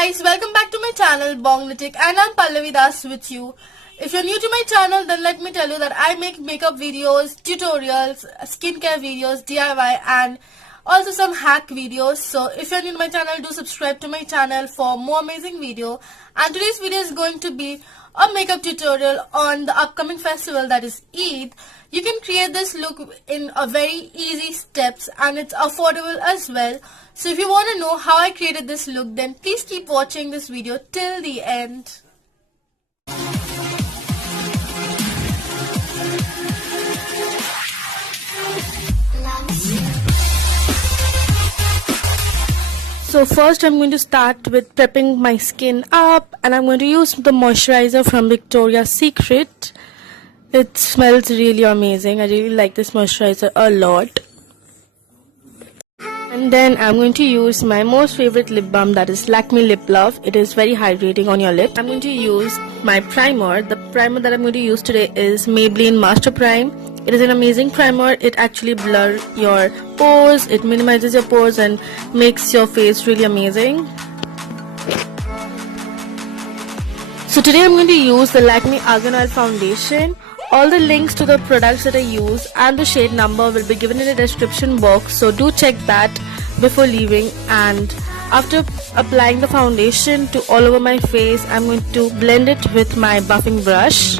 guys, welcome back to my channel BONGNETIC, and I'm Pallavi Das with you. If you're new to my channel, then let me tell you that I make makeup videos, tutorials, skincare videos, DIY, and also some hack videos. So if you're new to my channel, do subscribe to my channel for more amazing video. And today's video is going to be a makeup tutorial on the upcoming festival, that is Eid. You can create this look in a very easy steps, and it's affordable as well. So if you want to know how I created this look, then please keep watching this video till the end. So first I'm going to start with prepping my skin up, and I'm going to use the moisturizer from Victoria's Secret. It smells really amazing. I really like this moisturizer a lot. And then I'm going to use my most favorite lip balm, that is LAKME Lip Love. It is very hydrating on your lips. I'm going to use my primer. The primer that I'm going to use today is Maybelline Master Prime. It is an amazing primer. It actually blurs your pores, it minimizes your pores and makes your face really amazing. So today I'm going to use the LAKME Argan Oil Foundation. All the links to the products that I use and the shade number will be given in the description box, so do check that before leaving. And after applying the foundation to all over my face, I'm going to blend it with my buffing brush.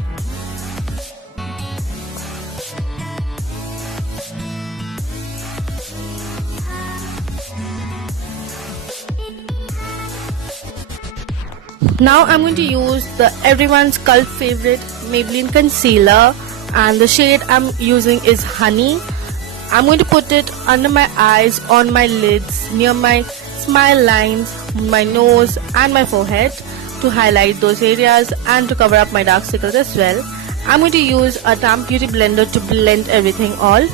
Now I'm going to use the everyone's cult favorite Maybelline concealer, and the shade I'm using is Honey. I'm going to put it under my eyes, on my lids, near my smile lines, my nose and my forehead to highlight those areas and to cover up my dark circles as well. I'm going to use a damp beauty blender to blend everything all.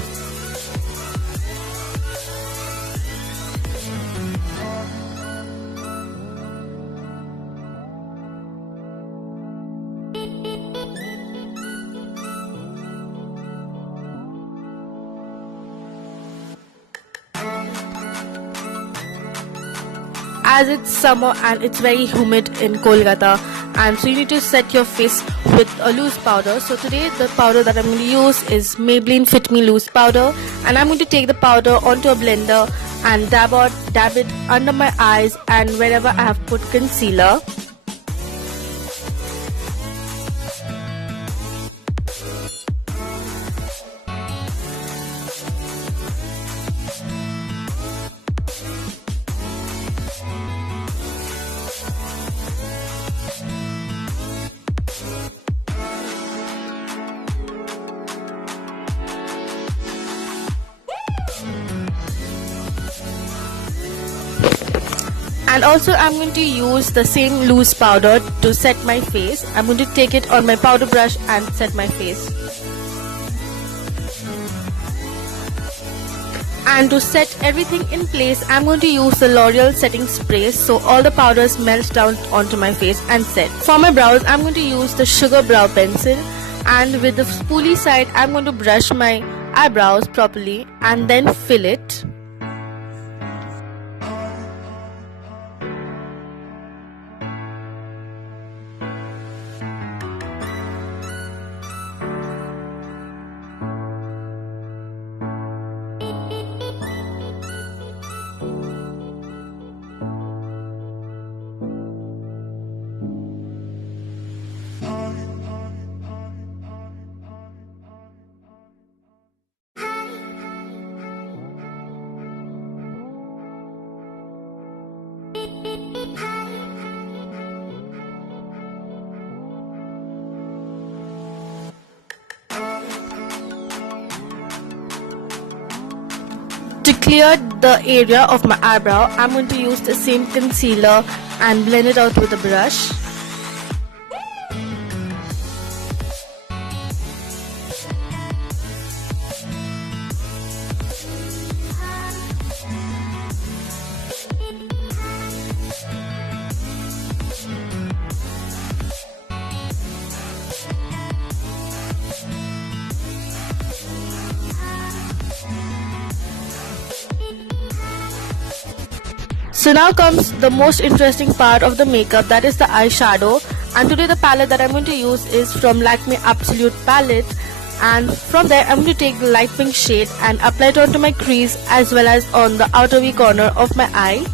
As it's summer and it's very humid in Kolkata, and so you need to set your face with a loose powder. So today the powder that I'm going to use is Maybelline Fit Me Loose Powder, and I'm going to take the powder onto a blender and dab it under my eyes and wherever I have put concealer. And also I'm going to use the same loose powder to set my face. I'm going to take it on my powder brush and set my face. And to set everything in place, I'm going to use the L'Oreal setting spray so all the powders melt down onto my face and set. For my brows, I'm going to use the Sugar Brow Pencil, and with the spoolie side I'm going to brush my eyebrows properly and then fill it. To clear the area of my eyebrow, I'm going to use the same concealer and blend it out with a brush. So now comes the most interesting part of the makeup, that is the eyeshadow. And today the palette that I'm going to use is from LAKME Absolute palette, and from there I'm going to take the light pink shade and apply it onto my crease as well as on the outer V corner of my eye.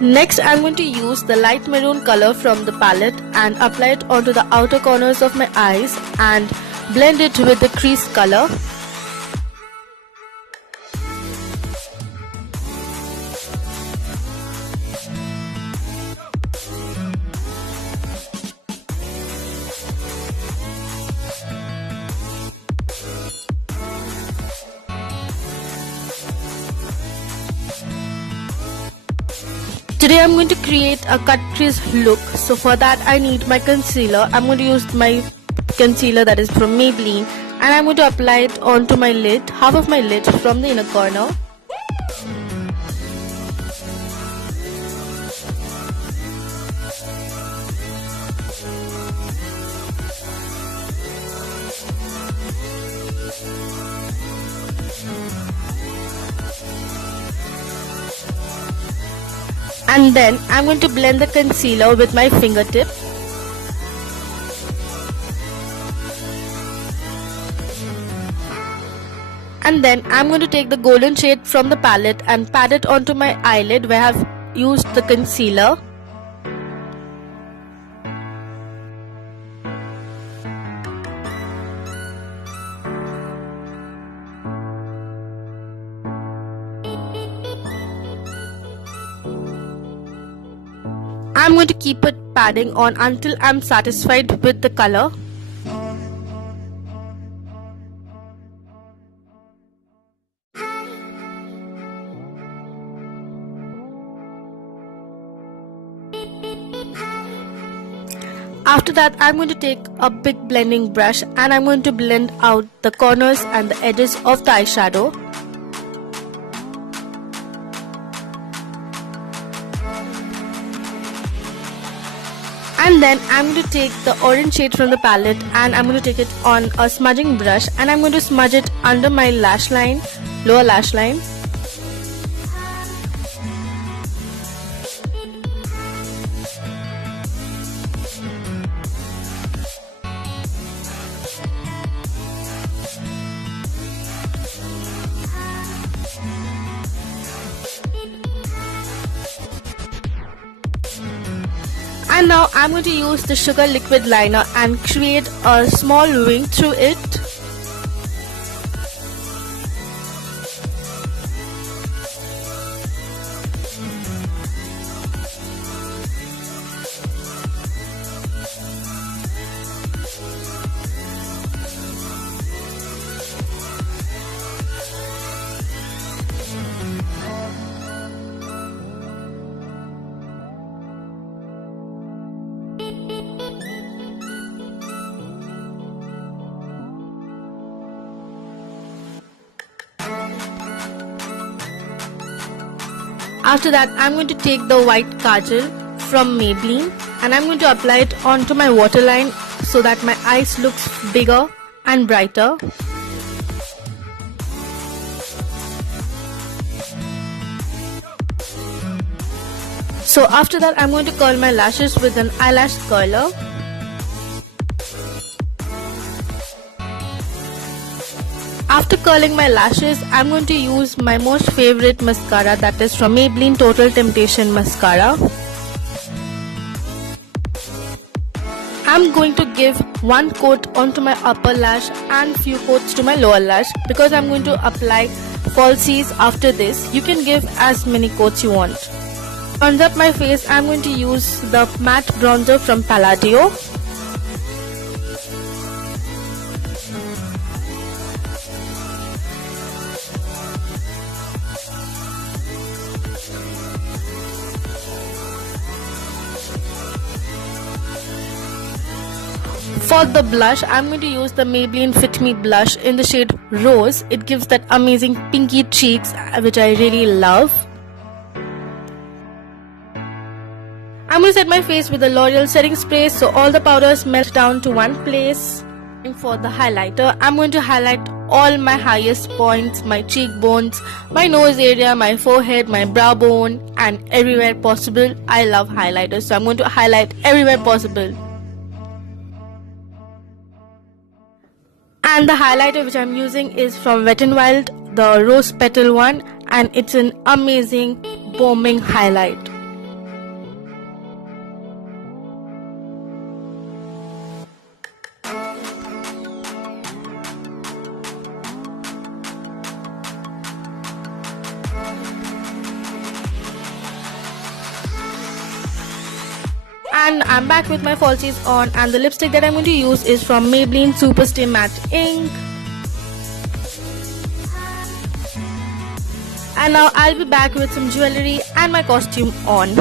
Next, I'm going to use the light maroon color from the palette and apply it onto the outer corners of my eyes and blend it with the crease color. Today I'm going to create a cut crease look. So for that I need my concealer. I'm going to use my concealer that is from Maybelline, and I'm going to apply it onto my lid, half of my lid from the inner corner. And then I'm going to blend the concealer with my fingertip. And then I'm going to take the golden shade from the palette and pat it onto my eyelid where I have used the concealer. I'm going to keep it padding on until I'm satisfied with the color. After that, I'm going to take a big blending brush and I'm going to blend out the corners and the edges of the eyeshadow. And then I'm going to take the orange shade from the palette and I'm going to take it on a smudging brush and I'm going to smudge it under my lash line, lower lash line. And now I'm going to use the sugar liquid liner and create a small wing through it. After that, I'm going to take the white kajal from Maybelline and I'm going to apply it onto my waterline so that my eyes looks bigger and brighter. So after that, I'm going to curl my lashes with an eyelash curler. After curling my lashes, I'm going to use my most favorite mascara, that is from Maybelline Total Temptation Mascara. I'm going to give one coat onto my upper lash and few coats to my lower lash because I'm going to apply falsies after this. You can give as many coats you want. To bronze up my face, I'm going to use the matte bronzer from Palladio. For the blush, I'm going to use the Maybelline Fit Me blush in the shade Rose. It gives that amazing pinky cheeks which I really love. I'm going to set my face with the L'Oreal setting spray so all the powders melt down to one place. And for the highlighter, I'm going to highlight all my highest points, my cheekbones, my nose area, my forehead, my brow bone, and everywhere possible. I love highlighters, so I'm going to highlight everywhere possible. And the highlighter which I'm using is from Wet n Wild, the rose petal one, and it's an amazing bombing highlight. And I'm back with my falsies on, and the lipstick that I'm going to use is from Maybelline Super Stay Matte Ink. And now I'll be back with some jewelry and my costume on.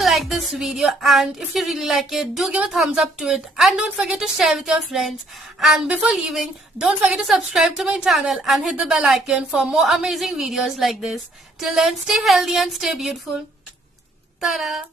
Like this video, and if you really like it, do give a thumbs up to it, and don't forget to share with your friends. And before leaving, don't forget to subscribe to my channel and hit the bell icon for more amazing videos like this. Till then, stay healthy and stay beautiful. Ta-da!